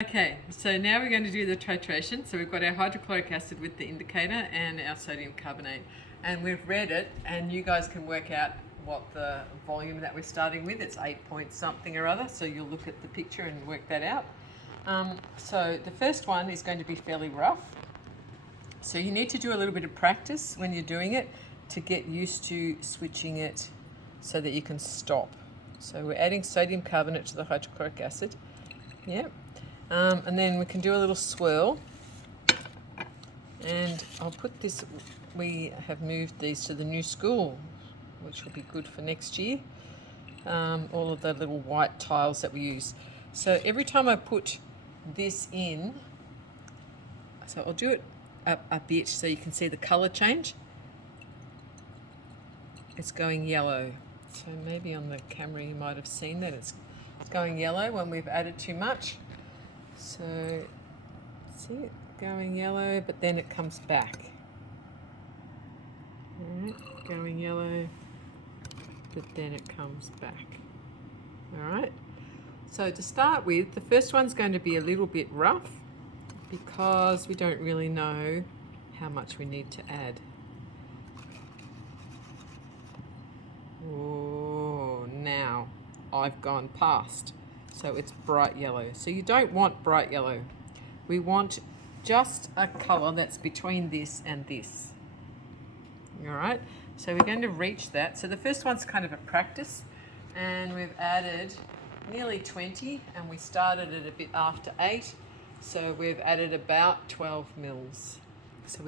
Okay, so now we're going to do the titration. So we've got our hydrochloric acid with the indicator and our sodium carbonate. And we've read it, and you guys can work out what the volume that we're starting with. It's 8 point something or other, so you'll look at the picture and work that out. So the first one is going to be fairly rough. So you need to do a little bit of practice when you're doing it to get used to switching it so that you can stop. So we're adding sodium carbonate to the hydrochloric acid. Yep. And then we can do a little swirl. And I'll put this, we have moved these to the new school, which will be good for next year. All of the little white tiles that we use. So every time I put this in, so I'll do it a bit so you can see the colour change. It's going yellow. So maybe on the camera you might have seen that it's going yellow when we've added too much. So see it going yellow, but then it comes back. All right, going yellow, but then it comes back. All right. So to start with, the first one's going to be a little bit rough because we don't really know how much we need to add. Oh, now I've gone past. So it's bright yellow. So you don't want bright yellow. We want just a colour that's between this and this. All right, so we're going to reach that. So the first one's kind of a practice, and we've added nearly 20, and we started at a bit after 8. So we've added about 12 mils. So we